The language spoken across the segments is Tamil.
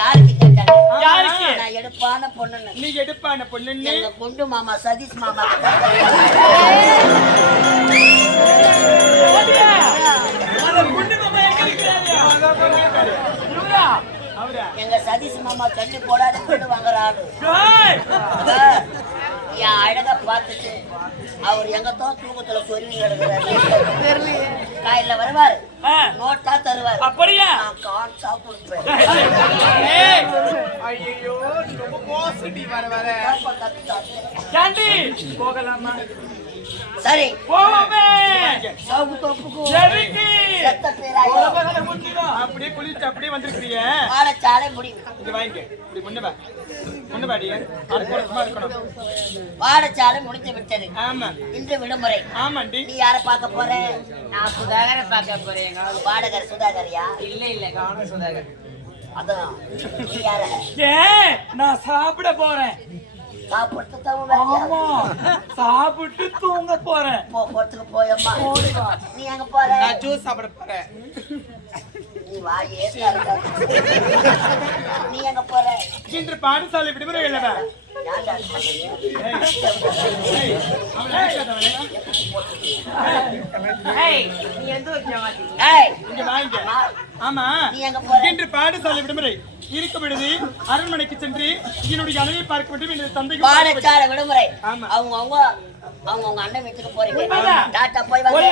யாருக்கு கேட்டாங்க? யாருக்கு? நான் எடுப்பான பொண்ணுன்னு. நீ எடுப்பான பொண்ணுன்னு எங்க குண்டு மாமா சதீஷ் மாமா எங்க சதீஷ் மாமா தண்ணி போடாத கொண்டு வாங்குற ஆளு. என் அழகா பார்த்துட்டு அவர் எங்கத்தான் தூக்கத்துல சொருவி கிடக்குறாரு. காயில வருவாரு, நோட்டா தருவாரு. அப்படியா? நான் காசா கொடுப்பேன். ஐயோ ரொம்ப மோசடி வர வர போகலாமா? சரி போவோமே. அப்படியே குளிச்சு அப்படியே வந்திருக்கிறீங்க. வாழைச்சாலை முடிவு. வாழைச்சாலை முடிஞ்சு விட்டது. ஆமா, இன்று விடுமுறை. ஆமாண்டி. நீ யார பார்க்க போற? நான் சுதாகரை பார்க்க போறேன். வாடகர் சுதாகரியா? இல்ல கவனம் சுதாகர். அதான் நீ யார? நான் சாப்பிட போறேன். சாப்பிட்டு தூங்க போறேன். போயம்மா. நீ எங்க போற? நான் ஜூஸ் சாப்பிட போறேன். நீ வாயே நீ எங்க போற? இன்று பாடசாலை விடுமுறை இல்லவா? இன்று பாடசாலை விடுமுறை இருக்கும் பொழுது அரண்மனைக்கு சென்று என்னுடைய அணையை பார்க்க வேண்டும் என்று தந்தை. பாடசாலை விடுமுறை. அவங்க அண்ணன் வீட்டுக்கு போறீங்க. டாட்டா போய் வாங்க.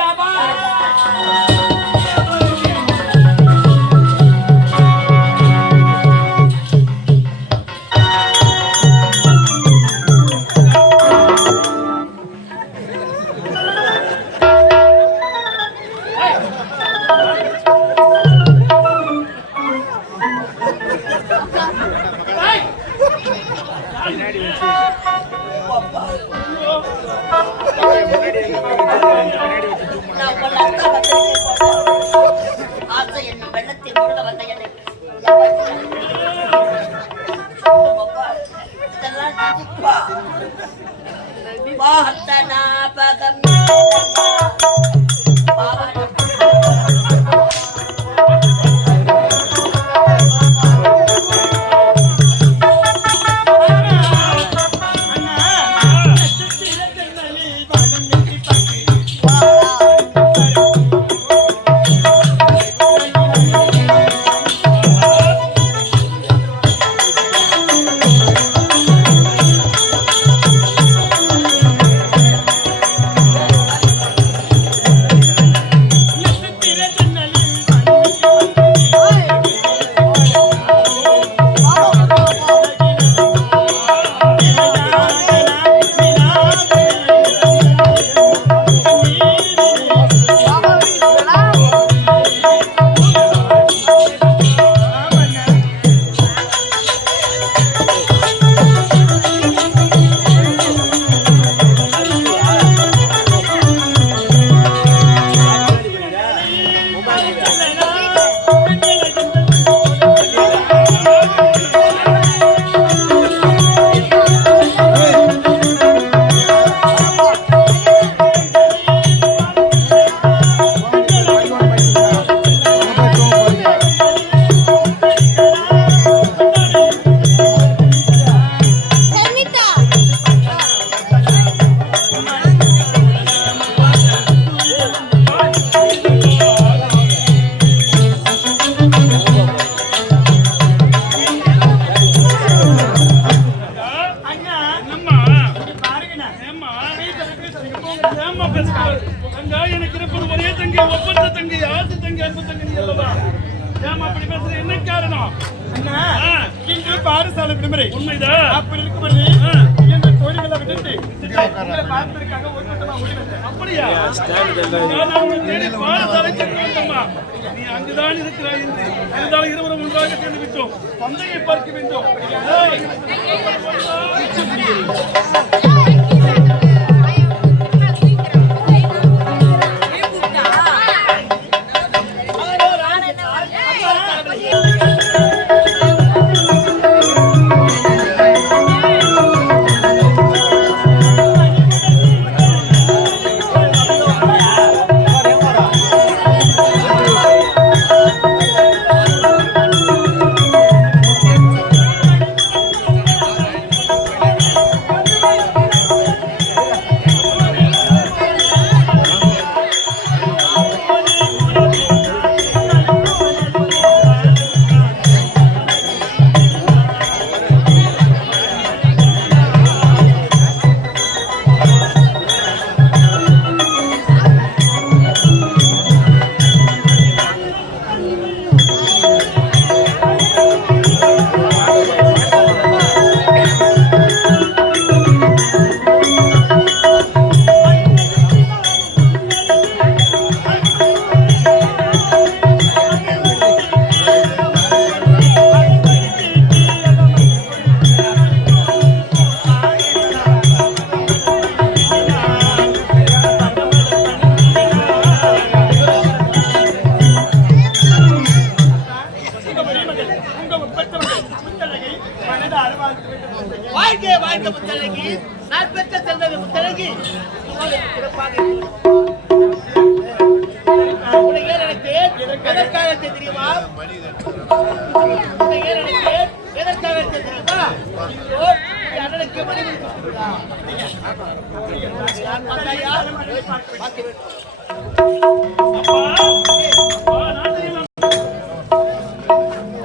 பாடசாலை விடுமுறை உண்மைதான். அப்படி இருக்கும்போது என்ற தோழிகளை விட்டுட்டு பார்ப்பதற்காக ஒரு கூட்டமா ஓடி வந்தேன். அப்படியா? நீ அங்குதான் இருக்கிறாய் என்று இருந்தாலும் இருவரும் ஒன்றாக சேர்ந்து விட்டோம். தந்தையை பார்க்க வேண்டும். உங்க பெற்றவர்கள் முத்தழகி மனத அறுவாழ்த்து வேண்டும். வாழ்க்கை வாழ்க்கை முத்தழகி, நான் பெற்ற செல்வது முத்தழகி. உன்னை ஏன் நினைத்தேன்? எதற்காக தெரியுமா? உன்னை ஏன் நினைத்தேன்? எதற்காக தெரியுமா? இதோ உன் அண்ணனுக்கு மனைவி கொடுத்திருக்கிறா. நான் பார்த்தாயா? பார்க்க வேண்டும்.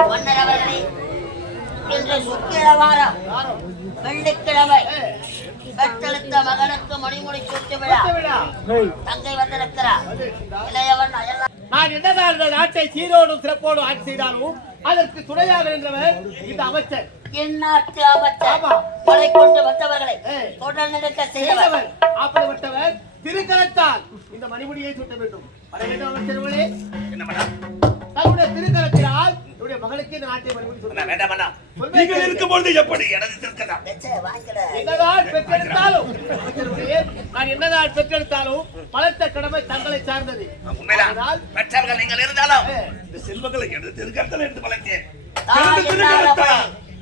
மன்னர் அவர்களே, இன்று சுக்கிரவாரம் வெள்ளிக்கிழமை பெற்றெடுத்த மகனுக்கு மணிமுடி சூட்டு விழா. தங்கை வந்திருக்கிறார். இளையவன் அயல்நாட்டு நான் என்னதான் இந்த நாட்டை சீரோடும் சிறப்போடும் ஆட்சி செய்தாலும் அதற்கு துணையாக நின்றவர் இந்த அமைச்சர். இந்நாட்டு அமைச்சர் கொலை கொண்டு வந்தவர்களை தொடர்ந்து செய்தவர். அப்படிப்பட்டவர் திருக்கரத்தால் இந்த மணிமுடியை சுட்ட வேண்டும். அமைச்சர்களே, தன்னுடைய திருக்கரத்தினால் என்னுடைய மகளுக்கு இந்த நாட்டை மணிமுடி சுட்ட வேண்டாம். நீங்கள் இருக்கும்பொழுது எப்படி எனது திருக்கலாம்? என்னதான் பெற்றெடுத்தாலும் அமைச்சர்களே, நான் என்னதான் பெற்றெடுத்தாலும் பலத்த கடமை தங்களை சார்ந்தது. உண்மைதான், பெற்றவர்கள் நீங்கள் இருந்தாலும் இந்த செல்வங்களை எனது திருக்கத்தில் எடுத்து வளர்த்தேன்.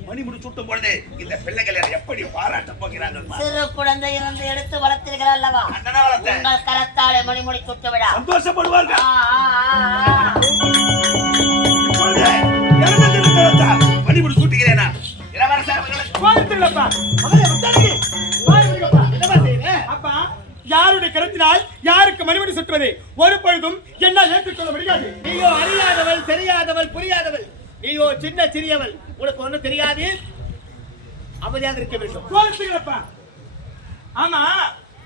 மணிமுடி சுட்டும் பொழுது இந்த பிள்ளைகள் எப்படி பாராட்ட போகிறார்கள்? சிறு குழந்தை இருந்து எடுத்து வளர்த்தீர்கள் அல்லவா? உங்கள் கரத்தாலே மணிமுடி சுட்டு விழா சந்தோஷப்படுவார்கள். எனது திருக்கரத்தால் மணிமுடி சூட்டுகிறேனா? அப்பா, யாருடைய கருத்தினால் யாருக்கு மணிமுடி சுட்டுவது ஒரு பொழுதும் என்னால் ஏற்றுக்கொள்ள முடியாது. நீயோ அறியாதவள், தெரியாதவள், புரியாதவள். நீயோ சின்ன சிறியவள், உனக்கு ஒண்ணும் தெரியாது. அமைதியாக இருக்க வேண்டும். கோவிச்சுங்களப்பா. ஆமா,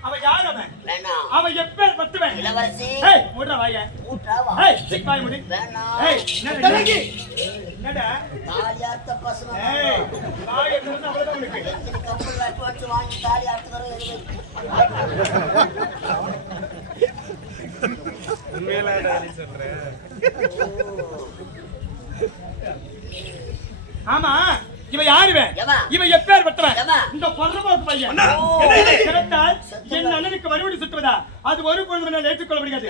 அவ யார்? அவன் வேணாம். அவ எப்பேர் பத்துவன்? இளவரசி மூடுற வாய. ஊட்டாவா? சிக்காய் முடி. வேணாம். என்னடா தாலியாத்த பசங்க தாய் என்ன அவ்வளவுதான் உனக்கு. எத்தனை கப்பல் வச்சு வாங்கி தாலி ஆட்டுறோம். ஆமா, இவ யாருவே? இவ எப்பேர் பட்டவன்? இந்த பொறம்போக்கு பையன். கரெக்டால் என் அண்ணனுக்கு மறுபடி சுற்றுவதா? அது ஒரு பொழுது என்னால் ஏற்றுக்கொள்ள முடியாது.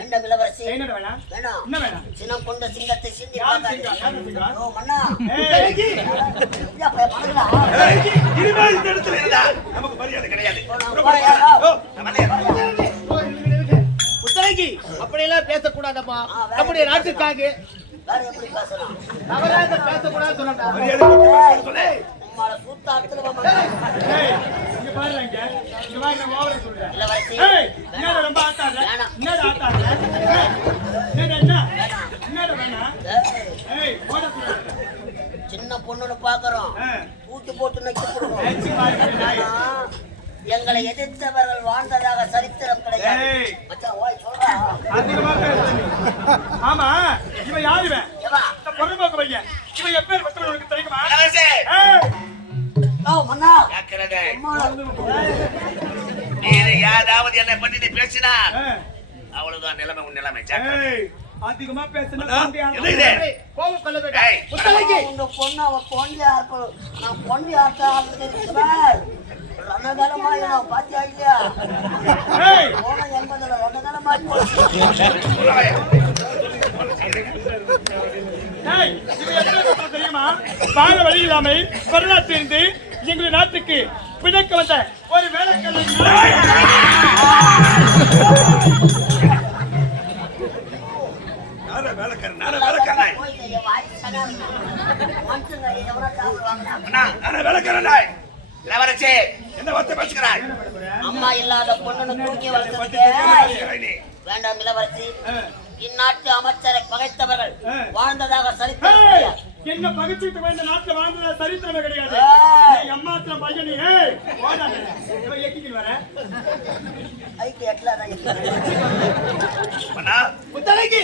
என்ன வேணாம்? என்ன வேணாம்? சினம் கொண்ட சிங்கத்தை சிந்தி யார் பார்க்காதே. சிங்கா? ஓ மன்னா, ஏய், மனதுடா. இனிமேல் இந்த இடத்துல இருந்தா நமக்கு மரியாதை கிடையாது. புத்தகி, அப்படியெல்லாம் பேசக்கூடாதம்மா. நம்முடைய நாட்டுக்காக வேற எப்படி பேசலாம்? தவறாக பேசக்கூடாது சொல்லலாம். மரியாதை கொடுத்து சொல்லு. உம்மால சூத்தாத்துல ஏய், இங்க பாரு இங்க. இங்க வா, நான் ஓவரா சொல்றேன். இளவரசி ஏய், என்னடா ரொம்ப ஆட்டாத? என்னடா ஆட்டாத? என்னடா என்னடா வேணா? ஏய், ஓட கூடாது. சின்ன பொண்ணுன்னு பாக்குறோம். தூக்கி போட்டு நக்கி போடுவோம். ஏச்சி பாரு நாய். எங்களை எதிர்த்தவர்கள் வாழ்ந்ததாக சரித்திரம் கிடையாது. ஏய், மச்சான் ஓய் சொல்றா. அதிகமா பேசுறீ. ஆமா, இவ யார் இவன்? ஏவா? இந்த பொறம்போக்கு பையன். இவ எப்பேர் பட்டவன் உனக்கு தெரியுமா? இளவரசி, ஏய், ஓ மன்னா. ஜாக்கிரதை. அம்மா. நீ யாராவது என்னை பற்றி நீ பேசினார் ஏய், அவ்வளவுதான் நிலைமை, உன் நிலைமை. ஜாக்கிரதை. ஏய், அதிகமா பேசுனா என்ன இது? கோபம் கொள்ள ஏய், வேண்டாம். புத்தகி, உங்க பொண்ணு அவ பொண்ணியா இருப்போம். நான் பொண்ணி ஆட்டாள் ரணகலமாய் நான் பாத்தியா இல்லையா? ஏய், போன என்பதுல ரணகலமாய் போச்சு. ஏய், இவ எப்பேர் பட்டவன் தெரியுமா? வாழ வழி இல்லாமல் வரலாற்றிலிருந்து எங்களுடைய நாட்டுக்கு பிழைக்க வந்த ஒரு வேலைக்கல்லை. வேலைக்காரனாய். போய் என் வாய் சகாது. மனுஷங்க எவனா சாப்பிடுவாங்க? வேலைக்காரனாய். இளவரசி, என்ன வார்த்தை பேசுகிறாய்? அம்மா இல்லாத பொண்ணு தூக்கி வளர்த்து நீ வேண்டாம் இளவரசி. இந்நாட்டு அமைச்சரை பகைத்தவர்கள் ஏய். வாழ்ந்ததாக சரித்திரம் ஏய், கிடையாது. என்ன பகிர்ச்சிட்டு இந்த நாட்டுல வாழ்ந்ததா சரித்திரமே கிடையாது. ஏய். ஏய், அம்மாத்திர பையன் நீ. ஏய், ஓடாத. இவ எக்கிட்டு வர. ஐக்கு எட்டலாம் மன்னா, புத்தகி,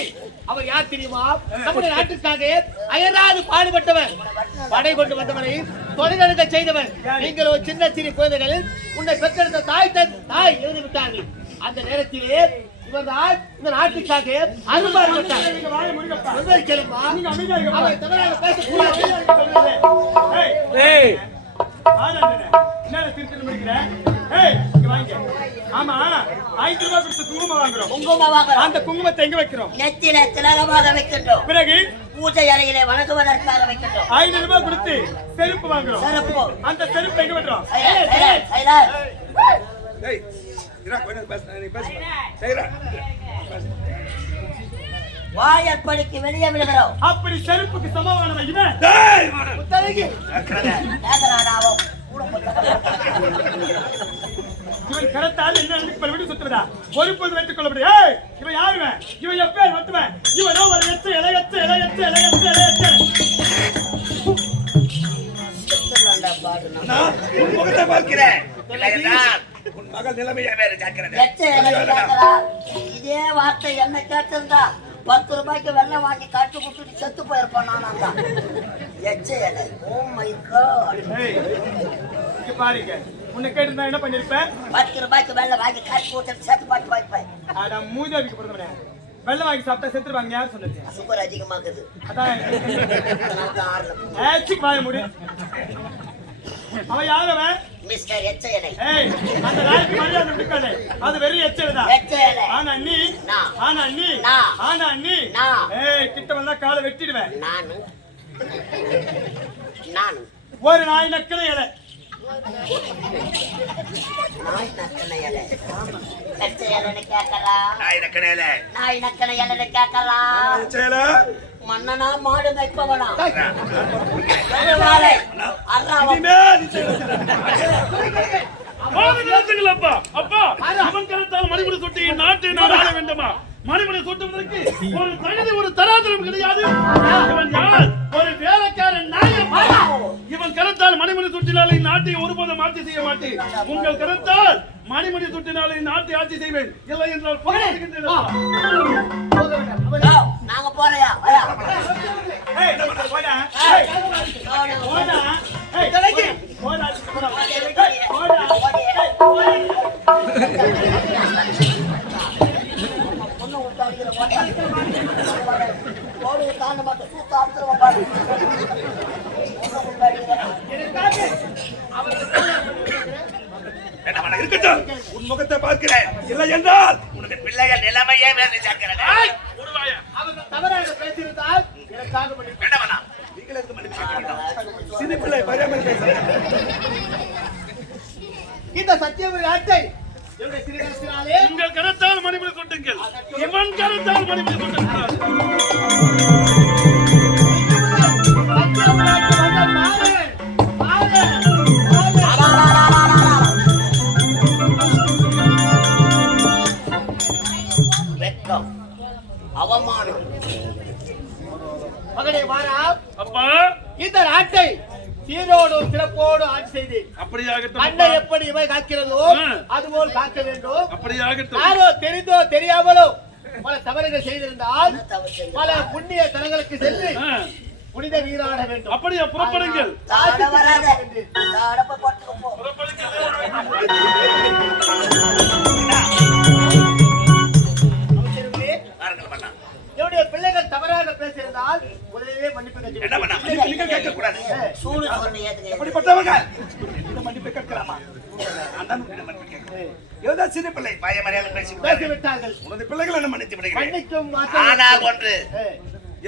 அவர் யார் தெரியுமா? நம்முடைய நாட்டுக்காக அயராது பாடுபட்டவர், படை கொண்டு வந்தவரை தொழிலெடுக்க செய்தவர். நீங்கள் ஒரு சின்ன சிறு குழந்தைகள் உன்னை பெற்றெடுத்த தாய் எழுதி விட்டார்கள். அந்த நேரத்திலே இவர்தான் இந்த நாட்டுக்காக அரும்பாடுபட்டார். நீங்க வாயை முடிங்கப்பா. சொல்வதை கேளுமா? நீங்க அமைதியா இருங்கப்பா. அவரை தவறாக பேசக்கூடாது. ஏய், ஏய், ஆடாதே. என்னடா திருத்திட்டு முடிக்கிற? ஏய், இங்க வாங்க. ஆமா, 5 ரூபாய் கொடுத்து குங்குமம் வாங்குறோம். குங்குமம் வாங்குறோம். அந்த குங்குமத்தை எங்க வைக்கிறோம்? நெத்தில திலகமாக வைக்கின்றோம். பிறகு பூஜை அறையிலே வணங்குவதற்காக வைக்கின்றோம். 500 ரூபாய் கொடுத்து செருப்பு வாங்குறோம். செருப்பு. அந்த செருப்பு எங்க பண்றோம்? டேய் இரா கொஞ்சம் பேச நீ பேசு சரிடா வாயற்படிக்கு வெளியே விடுகிறோம். அப்படி செருப்புக்கு சமமானவன் இவன். டேய் முத்தழகி கேக்குறானாவோ கூட இவன் கரத்தால் என்ன விட்டு சுத்துறதா? ஒரு பொது வைத்துக் கொள்ளப்படு. ஏய் இவன் யாருவன்? இவன் எப்பேர் வத்துவன்? இவனோ ஒரு எச்சு இலையச்சு இலையச்சு இலையச்சு இலையச்சு. நான் உன் முகத்தை பார்க்கிறேன். இல்லையென்றால் உன் மகள் நிலைமையை வேறு ஜாக்கிரதை. இதே வார்த்தை என்ன கேட்டிருந்தா 10 ரூபாய்க்கு வெள்ளம் வாங்கி கட்டு குட்டு செத்து போயிருப்பான். நானா எச்சையலை. Oh my God. இங்க பாருங்க, உன்னை கேட்டிருந்தா என்ன பண்ணிருப்பேன்? 10 ரூபாய்க்கு வெள்ளம் வாங்கி கட்டு குட்டு செத்து போட்டு வைப்பேன். அட மூதேவிக்கு பிறந்தவனே, வெள்ளம் வாங்கி சாப்பிட்டா செத்துருவாங்க. யார் சொன்னது? சுகர் அதிகமாகுது. அதான் ஏச்சிக்கு வாய மூடு. அவன் யார் அவன்? மிஸ்டர் எச்சையலை. ஏய் அந்த நாய்க்கு மரியாதை கொடுக்காதே. அது வெறும் எச்சையலை. எச்சையலை. ஆனா நீ ஏய் கிட்ட வந்தா காலை வெட்டிடுவேன். நான் ஒரு நாய் நக்கலை இலை. நாய் நக்கனை இலை. எச்சையலைன்னு கேட்கறா. நாய் நக்கனேல நாய் நக்கனை இலைன்னு கேட்கறா. சேல மன்னனா மாடு மைப்பவனா அப்பா அப்பா அவன் கருத்தால் மணிமுடி சுட்டி நாட்டை நான் ஆள வேண்டுமா? மணிமுடி சுட்டுவதற்கு ஒரு தகுதி ஒரு தராதரம் கிடையாது. இவன் யார்? ஒரு வேலைக்காரன் நாயப்பா. இவன் கருத்தால் மணிமுடி சுட்டினாலே நாட்டை ஒருபோதும் ஆட்சி செய்ய மாட்டேன். உங்கள் கருத்தால் மணிமுடி சுட்டினாலே நாட்டை ஆட்சி செய்வேன். இல்லை என்றால் நாங்க போறையா இருக்கட்டும். உன் முகத்தை பார்க்கிறேன். இல்லை என்றால் உனக்கு பிள்ளைகள் நிலைமையே வேறு ஜாக்கிரதை. தவறாக பேசியிருந்தால் எனக்காக வேண்டாமண்ணா, நீங்களுக்கு மன்னிப்பு கேட்க வேண்டாம். சிறு பிள்ளை பரியாமல் பேசுகிறேன். இந்த சத்தியவரி ஆட்டை என்னுடைய சிறுகாலத்தினாலே உங்கள் கருத்தால் மணிமுடி சுட்டுங்கள். இவன் கருத்தால் மணிமுடி சுட்டுங்கள். அவமானம். மகனே வாரா அப்பா இந்த நாட்டை சீரோடு சிறப்போடு ஆட்சி செய்து அப்படியாகட்டும். அன்னை எப்படி இவை காக்கிறதோ அதுபோல் காக்க வேண்டும். அப்படியாகட்டும். யாரோ தெரிந்தோ தெரியாமலோ பல தவறுகள் செய்திருந்தால் பல புண்ணிய தலங்களுக்கு சென்று புனித நீராட வேண்டும். அப்படியே புறப்படுங்கள். என்னுடைய பிள்ளைகள் தவறாக பேசியிருந்தால் முதலிலே மன்னிப்பு என்ன பண்ணா? மன்னிப்பு கேட்க கூடாது. சூடு சொல்லி ஏத்துக்க. எப்படிப்பட்டவங்க இந்த மன்னிப்பு கேட்கலாமா? நான் தான் உன்னை மன்னிப்பு கேட்கிறேன். ஏதோ சிறு பிள்ளை பயமறியாமல் பேசிவிட்டார்கள். உனது பிள்ளைகள் என்ன மன்னித்து விடுகிறேன். மன்னிக்கும் ஆனால் ஒன்று,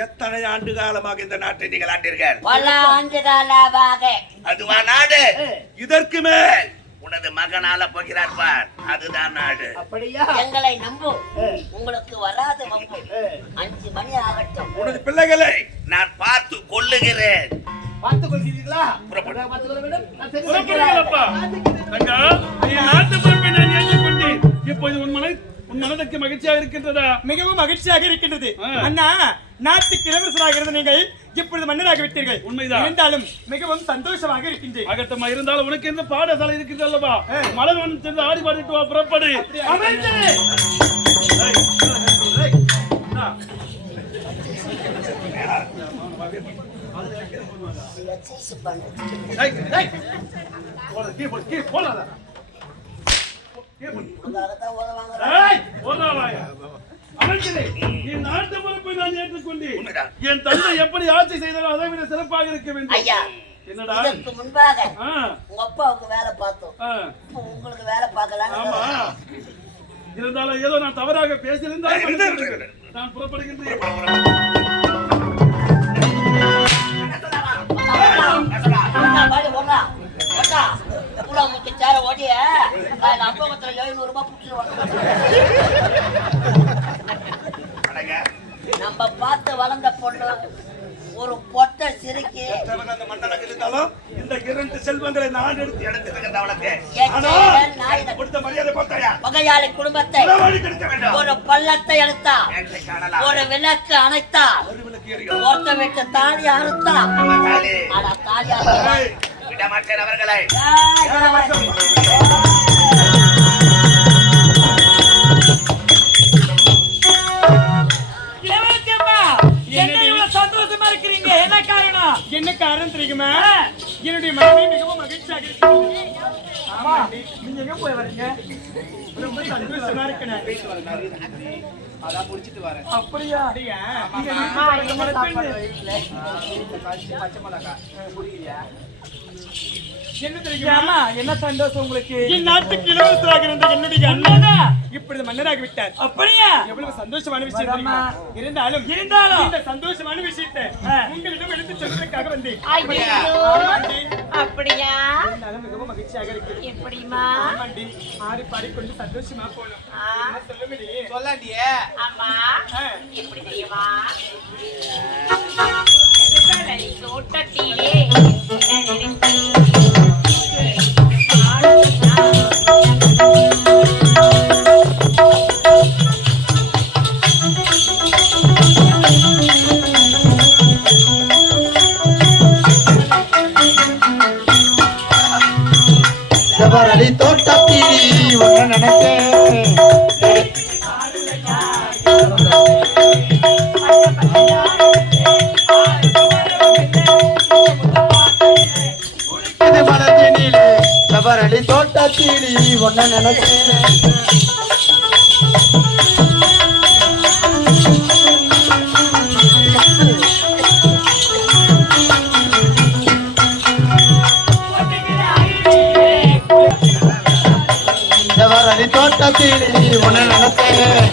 எத்தனை ஆண்டு காலமாக இந்த நாட்டை நீங்கள் ஆண்டீர்கள்? பல ஆண்டு காலமாக. அதுவா நாடு? இதற்கு மேல் உனது மகனால போகிறார் பார், அதுதான் நாடு. அப்படியா? எங்களை நம்பு, உங்களுக்கு வராது வம்பு. 5 மணி ஆகட்டும். உனது பிள்ளைகளை நான் பார்த்து கொள்ளுகிறேன். பார்த்துக் கொள்கிறீர்களா? புறப்படு. பார்த்துக் கொள்ள வேண்டும். நான் சரி புறப்படுங்கள் அப்பா. தங்கா, நீ நாட்டு பொறுப்பை நான் ஏற்றுக்கொண்டேன். இப்போது உன் மனதுக்கு மகிழ்ச்சியாக இருக்கின்றதா? மிகவும் மகிழ்ச்சியாக இருக்கின்றது. அண்ணா, நாட்டுக்கு இளவரசராக இருந்த நீங்கள் இப்பொழுது மன்னராகி விட்டீர்கள். உண்மைதான். இருந்தாலும் மிகவும் சந்தோஷமாக இருக்கின்றேன். அகட்டமா இருந்தாலும் உனக்கு எந்த பாடசாலை இருக்கின்ற அல்லவா? மலர் வந்து சென்று ஆடி பாடிட்டு வா, புறப்படு. அமைச்சரே! என் நாட்டு பொறுப்பை நான் ஏற்றுக்கொண்டேன். என் தந்தை எப்படி ஆட்சி செய்தாலும் அதை விட சிறப்பாக இருக்க வேண்டும். ஐயா, என்னடா? இதற்கு முன்பாக உங்க அப்பாவுக்கு வேலை பார்த்தோம். உங்களுக்கு வேலை பார்க்கலாம். ஆமா, இருந்தாலும் ஏதோ நான் தவறாக பேசியிருந்தால் நான் புறப்படுகின்றேன். 700 ரூபாய் புடிச்சிருவாங்க. அடங்க. நம்ம பார்த்து வளர்ந்த பொண்ணு ஒரு பொட்டை சிரிக்கி எத்தவங்க அந்த மண்டலத்தில் இருந்தாலும் இந்த 2 செல்வங்களை நான் எடுத்து எடுத்துருக்கேன் அவளுக்கு. ஆனா நாயின கொடுத்த மரியாதை பார்த்தாயா? பகையாளி குடும்பத்தை உறவாடி கிடைக்க வேண்டும். ஒரு பள்ளத்தை எடுத்தா, ஏற்றை காணலாம். ஒரு விளக்கு அணைத்தா, ஒரு விளக்கு எரியும். ஒருத்த வீட்டு தாலி அறுத்தா, அந்த தாலி. ஆனா தாலி அறுத்தா. ஏய், விட மாட்டேன் அவர்களை. ஏய், இளவரசி. சந்தோஷமா இருக்கிறீங்க, என்ன காரணம்? என்ன காரணம் தெரியுமா? என்னுடைய மனைவி மிகவும் மகிழ்ச்சியாக இருக்கிறது. ஆமா, நீங்க எங்க போய் வரீங்க? ரொம்ப சந்தோஷமா இருக்கேன். அதான் முடிச்சிட்டு வரேன். அப்படியா? நீங்க பச்சை மிளகா புரியலையா? என்ன தெரியுமா? என்ன சந்தோஷம் உங்களுக்கு? என் நாட்டுக்கு இளவரசராக இருந்த என்னுடைய அண்ணன் இப்பொழுது மன்னராகி விட்டார். அப்படியா? எவ்வளவு சந்தோஷமான விஷயம் தெரியுமா? இருந்தாலும் இந்த சந்தோஷமான விஷயத்தை உங்களிடம் எடுத்து சொல்வதற்காக வந்தேன். அப்படியா? இருந்தாலும் மிகவும் மகிழ்ச்சியாக இருக்கு. எப்படிமா? ஆமாண்டி, ஆடி பாடிக்கொண்டு சந்தோஷமா போனோம். சொல்லுங்கடி. சொல்லாண்டியே. ஆமா, எப்படி தெரியுமா? தோட்டத்திலே செவரளி தோட்டத்திலே ஒன்ன நினைத்தேன். மனதினிலே செவரளி தோட்டத்திலே ஒன்ன நினைத்தேன். செவரளி தோட்டத்திலே ஒன்ன நினைத்தேன்.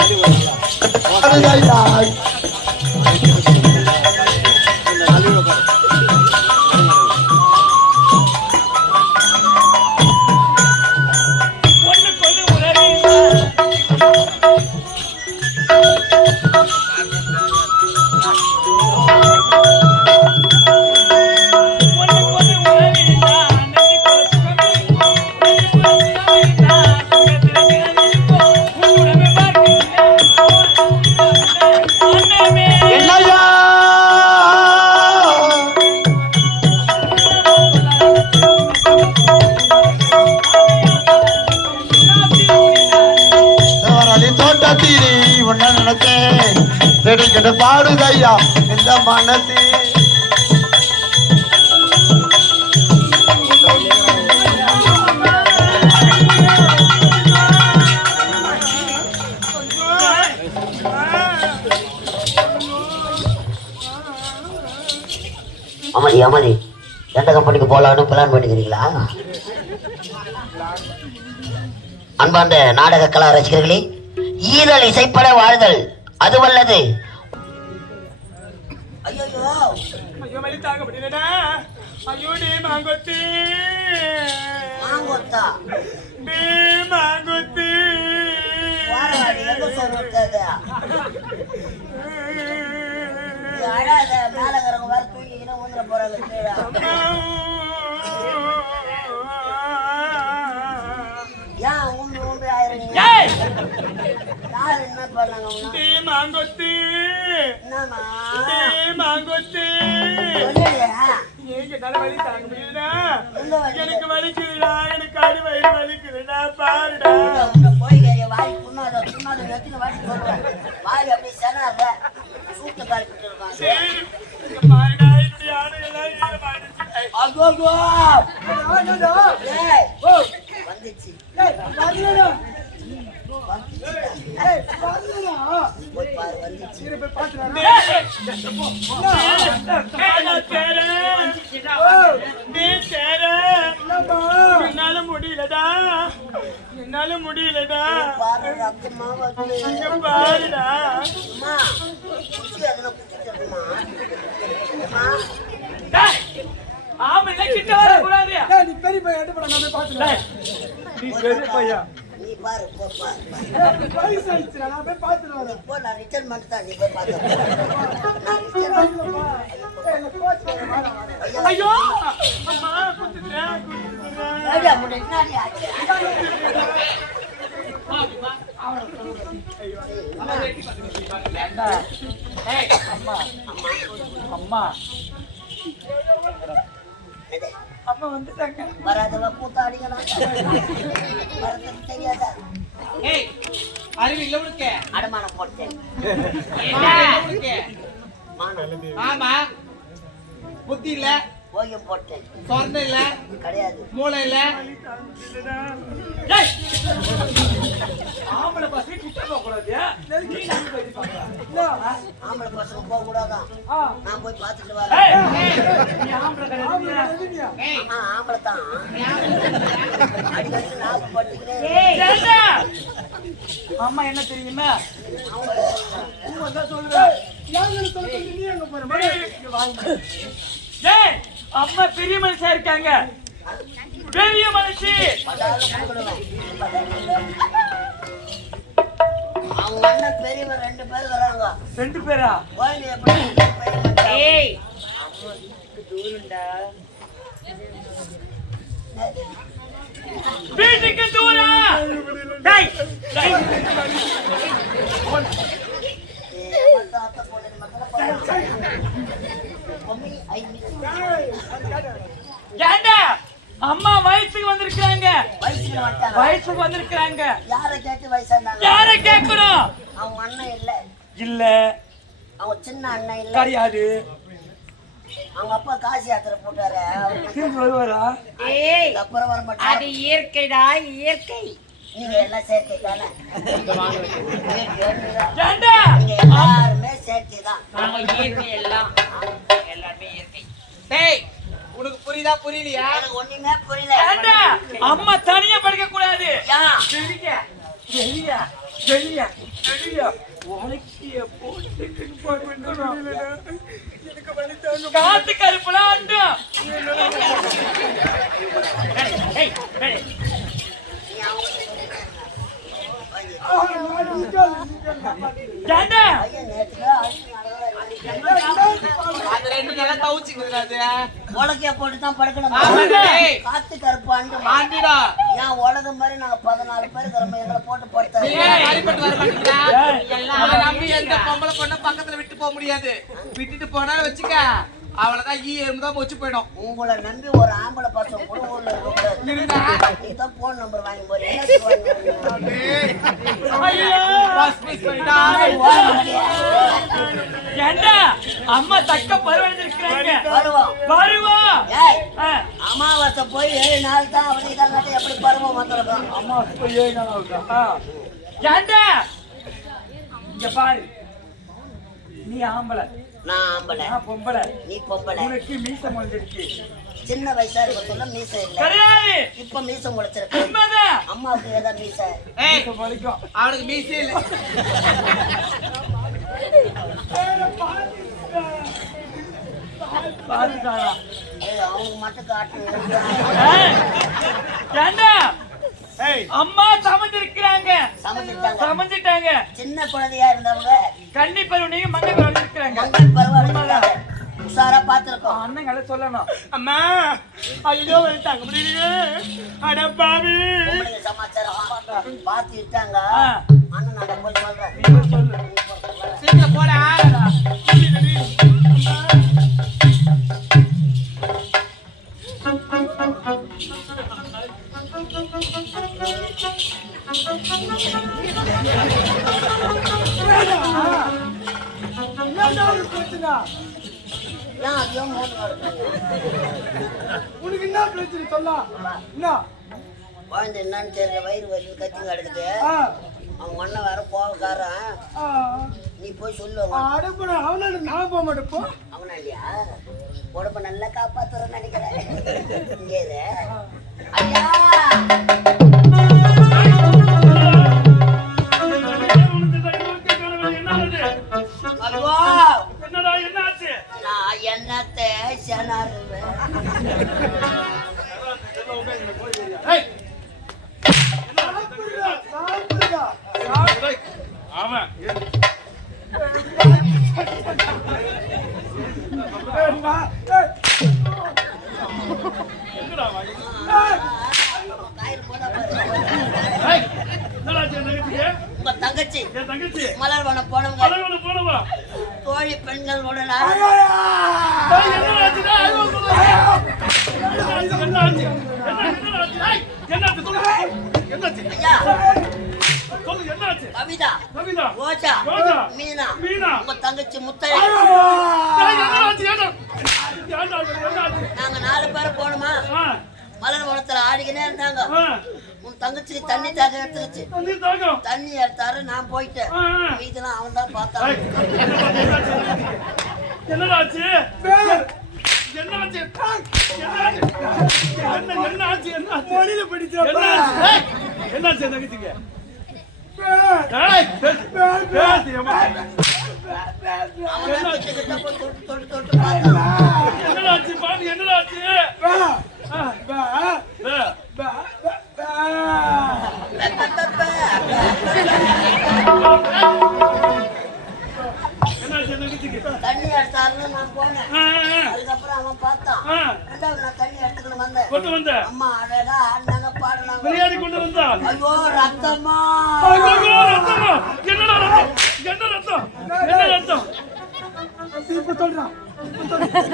செடிக்கிட்டு பாடுதையா இந்த மனசு. அமதி அமதி, எந்த கம்பெனிக்கு போலான்னு பிளான் பண்ணிக்கிறீங்களா? அன்பார்ந்த நாடக கலா ரசிகர்களே, ஈரல் இசைப்பட வாழ்தல் அதுவல்லது. ஐயோ மலி தாங்க முடியலடா. ஐயோ டே மாங்கொத்தி, மாங்கொத்தா டே மாங்கொத்தி, வாரவாடி எங்க சொல்றது? அழாத, மேலங்கிறவங்க வேற தூக்கிக்கின்னு ஊந்துட போறாங்க கீழே. ஏன் ஊந்து ஊந்து ஆயிருங்க? யார் என்ன பண்ணாங்க? மாங்கொத்தி, என்னமா மாங்கொத்தி, என்னால வலி தாங்க முடியலடா. எனக்கு வலிக்குதுடா, எனக்கு அடி வயிறு வலிக்குதுடா, பாருடா. போய் வாய் புண்ணாத புண்ணாத வெத்தின வாடி சொல்றேன். வாய் அப்படி செனாத சூட்டு காரிட்டு இருக்காங்க. சரி பாருடா, இப்படி ஆடுகள்லாம் ஈரமாயிடுச்சு. வந்துச்சு என்னால முடியலடா, என்னால முடியலடா. பாருடா ஆமா, கிட்ட வரக்கூடாது. நீ பெரிய பையன், நீ பெரிய பையன். நீ பாரு போ பாரு வயசு ஆயிடுச்சுடா, நான் போய் பார்த்துட்டு வரேன். போ நான் ரிட்டர்ன் பண்ணிட்டு நீ போய் பாத்து ஐயோ அம்மா குத்துட்டேன். முன்னாடி ஆச்சு அம்மா அம்மா வந்துட்டாங்க. வராதவ கூத்தாடிக்கலாம் வரது தெரியாதா ஏய் அறிவு இல்ல உனக்கு அடமானம் போட்டேன் மானம் ஆமா புத்தி இல்ல ஓயம் போட்டேன் சொர்ணம் இல்ல கிடையாது மூளை இல்ல ஏய், ஆம்பளை பசங்க கிட்ட போக கூடாது. நீ நம்ம போய் பார்க்கலாம். ஆம்பளை பசங்க போக கூடாதான் நான் போய் பார்த்துட்டு ஏய், வரேன் நீ ஆம்பளை கிடையாது. ஏய் ஆம்பளை தான் அடிக்கடி நான் பட்டுக்கிறேன் ஏண்டா? அம்மா என்ன தெரியுமா ஏய், அம்மா பெரிய மனுஷா இருக்காங்க. பெரிய மனுஷி. அவங்க அண்ணன் பெரியவன் 2 பேர் வராங்க 2 பேரா? கோயில் எப்படி ஏய் வீட்டுக்கு தூரம். டேய், டேய். ஏண்டா? அம்மா வயசுக்கு வந்திருக்காங்க. வயசுக்கு வந்திருக்காங்க. யாரை கேட்டு வயசானாங்க யாரை கேட்கணும்? அவங்க அண்ணன் இல்ல இல்ல அவங்க சின்ன அண்ணன் இல்ல கிடையாது. அவங்க அப்பா காசி யாத்திரை போட்டாரு திரும்பி வருவாரா? ஏய் அப்புறம் வர அது மாட்டாரு இயற்கைடா இயற்கை நீங்க எல்லாம் சேர்க்கை தானே ஏண்டா? நீங்க எல்லாருமே சேர்க்கை தான் நாம இயற்கை எல்லாம் எல்லாமே இயற்கை டேய் உனக்கு புரியுதா புரியலையா எனக்கு ஒண்ணுமே புரியல ஏண்டா? அம்மா தனியா படிக்க கூடாது. ஏன்? வெளிய வெளிய வெளிய வெளிய உனக்கிய போட்டு காத்து கருப்புல ஆட்டும். ஏய், ஏய். ஏண்டா? பையன் நேத்துல அது 2 நாளா தவுச்சிக்குது அது உலக்கைய போட்டு தான் படுக்கணும் ஆமாடா. காத்து கருப்பாண்டு ஆண்டிடா ஏன் உலக மாதிரி நாங்க 14 பேர் இருக்கிறோம் எங்களை போட்டு நீ படுத்தாரு ஏன் அடிபட்டு வர மாட்டீங்களா ஏய். எல்லாம் நம்பி எந்த பொம்பளை பொண்ண பக்கத்துல விட்டு போக முடியாது விட்டுட்டு போனா வச்சுக்க அவ்வளவுதான் ஈ எறும்பு தான் மொச்சு போயிடும் உங்களை நம்பி ஒரு ஆம்பளை பசங்க கூட ஊர்ல இருக்கக்கூடாது இருந்தா நீதான் போன் நம்பர் வாங்கி போறீங்க என்னத்துக்கு வாங்கி ஐயோ. பாஸ் பீஸ் பண்ணிட்டா ஏண்டா? அம்மா தக்க பருவம் வருவோம் வருவோம். ஏய் ஆ. அமாவாசை போய் 7 நாள் தான் அவனை தான் கட்டி எப்படி பருவம் வந்துருக்கோம் அம்மா போய் 7 நாள் ஆகுதா? ஆ. ஏண்டா? இங்க பாரு, நீ ஆம்பளை, நான் ஆம்பளை நான் பொம்பளை. நீ பொம்பளை உனக்கு மீசை முளைஞ்சிருக்கு. சின்ன வயசா இருக்கக்குள்ள மீசை இல்ல கிடையாது. இப்ப மீசை முளைச்சிருக்கு உண்மைதான். அம்மாவுக்கு ஏதா மீசை ஏய் மீசை முளைக்கும். அவனுக்கு மீசே இல்ல பாத்துட்டாரா? ஏய், அவங்க மட்டும் காட்டு ஏய். ஏண்டா? அம்மா சமைச்சிருக்கிறாங்க. சமைச்சிட்டாங்க சமைச்சிட்டாங்க. சின்ன குழந்தையா இருந்தவங்க கன்னி பருவனையும் மங்கை பருவனையும் இருக்கிறாங்க. மங்கள் பரவாயில்ல உஷாரா பாத்துருக்கோம் அண்ணங்களை சொல்லணும். அம்மா ஐயோ தாங்க முடியலையே. அட பாவி. உங்களுக்கு சமாச்சாரம் பாத்து இட்டாங்க ஆ. அண்ணன் நான் போய் சொல்றேன் நீ போய் சொல்லு. சீக்கிரம் போடா ஏன் ஐயோ மூணு உனக்கு என்ன பிரச்சனை சொல்ல? என்ன? குழந்தை என்னன்னு தெரியல வயிறு வலி கத்திங்க எடுக்குது ஆ. அவங்க அண்ணன் வேற கோவக்காரன் ஆ. நீ போய் சொல்லுவாங்க அடப்புற அவனோட நான் போக மாட்டேன் போ. அவனா இல்லையா உடம்ப நல்லா காப்பாத்துறேன்னு நினைக்கிறேன் இங்கே இரு. ஐயா ஐயோ என்னடா என்னாச்சு? நான் என்னத்தை சேனாருவேன் ஏய் அவன் எங்கடா அவன்? காயில் போனா பாரு. ஏய், என்னடா ஆச்சு என் தங்கச்சிக்கு? உங்க தங்கச்சி என் தங்கச்சி மலர்வனம் போனவங்க பழகணும் போனவா? தோழி பெண்களோட ஏய், என்னடா ஆச்சுடா? ஐயோ, சொல்லு. என்ன ஆச்சு? என்னடா ஆச்சு? ஏய், என்னாச்சு? சொல்லு. என்னாச்சு? ஐயா சொல்லு, என்னாச்சு? கவிதா கவிதா, ரோஜா ரோஜா, மீனா மீனா. உங்க தங்கச்சி முத்தையா ஏய், என்னடா ஆச்சு? ஏன்டா? ஏன்டா? என்னாச்சு? நாங்க 4 பேரும் போனோமா ஆ, மலர்வனத்துல ஆடிக்கினே இருந்தாங்க ஆ, உன் தங்கச்சிக்கு தண்ணி தாக எடுத்துக்கிச்சு நீ தாகம். தண்ணி எடுத்தாரு நான் போயிட்டேன் ஆ, ஆ. மீதெல்லாம் அவன் தான் பார்த்தான் ஏய், என்னடா ஆச்சு? என்னாச்சு? என்னாச்சு? மொழியில படிச்சா என்னாச்சு என் தங்கச்சிக்கு? ஏய், பேசு, ஏம்மா. அவன் தான் கிட்ட கிட்ட போய் தொட்டு தொட்டு தொட்டு பார்த்தான் என்னடா ஆச்சு? பாவி, என்னடா ஆச்சு? ஆ, ஏ, என்னாச்சு என் தங்கச்சிக்கு? தண்ணி எடுத்தாருன்னு நான் போனேன் ஆ, ஆ, அதுக்கப்புறம் அவன் பார்த்தான் ஆ. ரெண்டாவது நான் தண்ணி எடுத்துக்கிட்டு வந்தேன் கொண்டு வந்த அம்மா அடடா ஆடினாங்க பாடினாங்க பிரியாணி கொண்டு வந்தா? ஐயோ ரத்தமா ஐயோ, ரத்தமா? என்னடா ரத்தம்? என்ன ரத்தம்? என்ன ரத்தம்?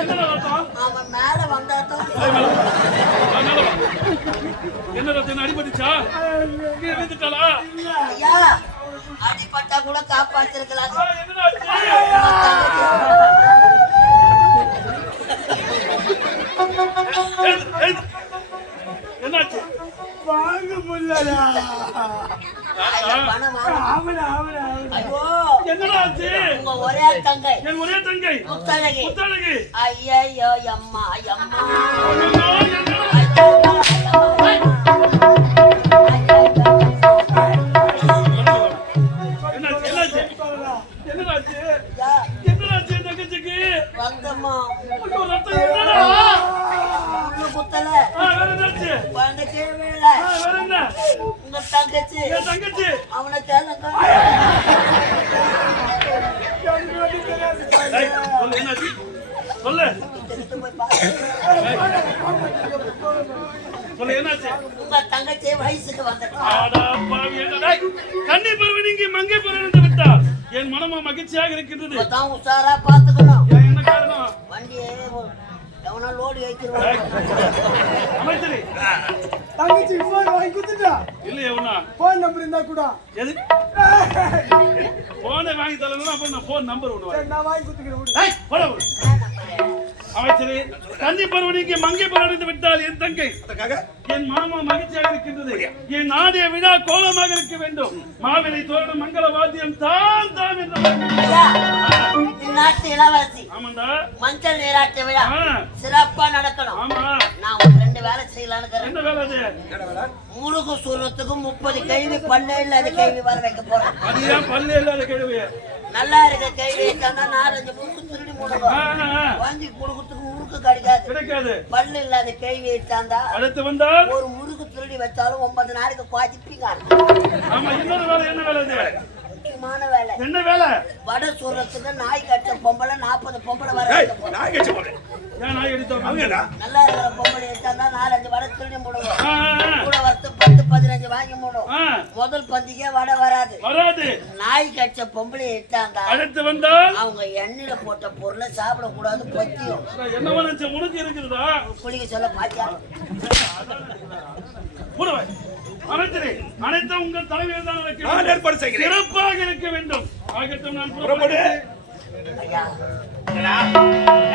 என்னடா ரத்தம்? அவன் மேல வந்தாதான் அதனால வா. என்ன ரத்தம்? என்ன அடிபட்டுச்சா? கீழே விழுந்துட்டாளா? ஐயா அடிபட்டா கூட காப்பாத்திருக்கலாம் ஆ, என்னடா ஆச்சு? ஏய், என்னாச்சு? பணம் ஐயோ என்னடா ஆச்சு? உங்க ஒரே தங்கை என் ஒரே தங்கை முத்தழகி முத்தழகி. ஐயோ அம்மா அம்மா ஐயோ, என்னடா? என்னாச்சு? என்னாச்சு? என்னடாச்சு? என்னடாச்சு என் தங்கச்சிக்கு? வந்தம்மா ஐயோ, ரத்தம் என்னடா? ஒண்ணு குத்தல ஆ, வேற என்னாச்சு? குழந்தை கீழே ஆ, வேற என்ன? உங்க தங்கச்சி என் தங்கச்சி. அவனை தேர்ந்த ஏய், சொல்லு, என்னாச்சு? சொல்லு. சொல்லு, என்னாச்சு? உங்க தங்கச்சி வயசுக்கு வந்துட்டான் ஆடா பாவி, என்னடா? கன்னி பருவம் நீங்கி மங்கை பருவம் விட்டார். என் மனமோ மகிழ்ச்சியாக இருக்கின்றது. இப்பதான் உஷாரா பாத்துக்கணும் ஏன், என்ன காரணம்? வண்டியே எவனா லோடு வைக்கிறோம் அமைச்சரே, தங்கச்சி போன் வாங்கி கொடுத்துட்டா இல்லையே ஒண்ணா. போன் நம்பர் இருந்தா கூட எது? போனை வாங்கி தரலன்னா அப்ப நான் போன் நம்பர் ஒண்ணு வாங்கி. நான் வாங்கி கொடுத்துக்கிறேன் ஏய், போடா போடு. அமைச்சரே, கன்னி பருவம் நீங்கி மங்கை பருவம் விட்டால் என் தங்கை என் மாமா மகிழ்ச்சியாக இருக்கின்றது. என் நாடிய விழா கோலமாக இருக்க வேண்டும். மாவிலை தோரணம் மங்கள வாத்தியம் தான் தான் என்று நாட்டு இளவரசி ஆமாண்டா. மஞ்சள் நீராட்டு விழா ஆ, சிறப்பா நடக்கணும் ஆமா. நான் ஒரு 2 வேலை செய்யலான்னு இருக்கிறேன். என்ன வேலை அது? முருகு சூரத்துக்கு 30 கேள்வி பண்ணே இல்லாத கேள்வி வர வைக்க போறேன். அது ஏன் பல்லு இல்லாத கேள்வி? நல்லா இருக்க கேள்வி வச்சாங்கன்னா 4-5 முறுக்கு திருடி முடுங்க வாங்கி கொடுக்கறதுக்கு முறுக்கு கிடைக்காது. கிடைக்காது. பல்லு இல்லாத கேள்வி வச்சாந்தா அடுத்து வந்தால் ஒரு முறுக்கு திருடி வச்சாலும் 9 நாளைக்கு குவாச்சிப்பீங்க. ஆமா, இன்னொரு வேலை. என்ன வேலை அது? முக்கியமான வேலை. என்ன வேலை? வடை சூரத்துக்கு நாய் கட்ட பொம்பளை 40 பொம்பளை வர வைக்க போறேன். நான் கேட்க போறேன் ஏன் நாய் அடித்தோம்? அவங்கடா நல்லா இருக்கிற பொம்பளை வச்சாந்தா 4-5 வடை திருடி முடுங்க. ஆ, ஆ, கூட வரத்து 10-15 வாங்கி முடும். ஆ. முதல் பந்திக்கே வடை வராது. வராது. நாய் கட்ச பொம்பளை இட்டாந்தா அடுத்து வந்தால் அவங்க எண்ணெயில போட்ட பொருளை சாப்பிடக்கூடாது. பத்தியும் என்ன நினைச்ச உனக்கு இருக்குதா? குளிக்க சொல்ல பாத்தியா புறவை அமைச்சரே, அனைத்தும் உங்கள் தலைமையில் தான் நடக்க நான் வேண்டும். ஏற்பாடு செய்கிறேன் சிறப்பாக இருக்க வேண்டும். ஆகட்டும், நான் புறப்படு ஐயா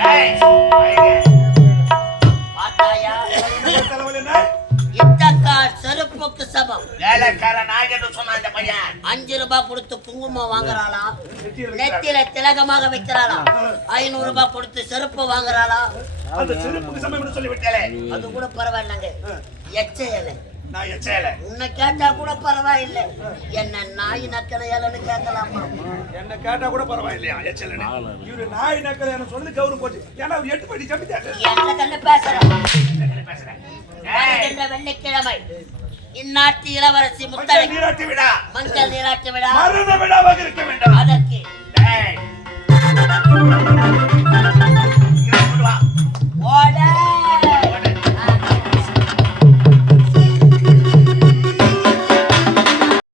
ஏய் பாத்தாயா தலைவலி என்ன இத்தக்கா செருப்புக்கு சமம். வேலைக்கார நாய் என்று சொன்ன அந்த பையன் 5 ரூபாய் கொடுத்து குங்குமம் வாங்குறாளா, நெத்தியில திலகமாக வைக்கிறாளா, 500 ரூபாய் கொடுத்து செருப்பு வாங்குறாளா. அந்த செருப்புக்கு சமயம் என்று சொல்லி விட்டாலே அது கூட பரவாயில்லைங்க. எச்சையலை நான் எச்சேல உன்னை கேட்டா கூட பரவாயில்லை. என்ன நாய் நக்கணையாலன்னு கேட்கலாமா? என்ன கேட்டா கூட பரவாயில்லையா எச்சேல இவரு நாய் நக்கல என்ன சொல்லி கௌரவம் போச்சு. ஏன்னா அவர் 8 படி கம்மி தான் என்ன கண்ணு பேசுறேன். பேசுறேன். வெள்ளிக்கிழமை இந்நாட்டு இளவரசி முத்தழகி நீராட்டு விழா மஞ்சள் நீராட்டு விழா மரண விழாவாக இருக்க வேண்டும். அதற்கு டேய்.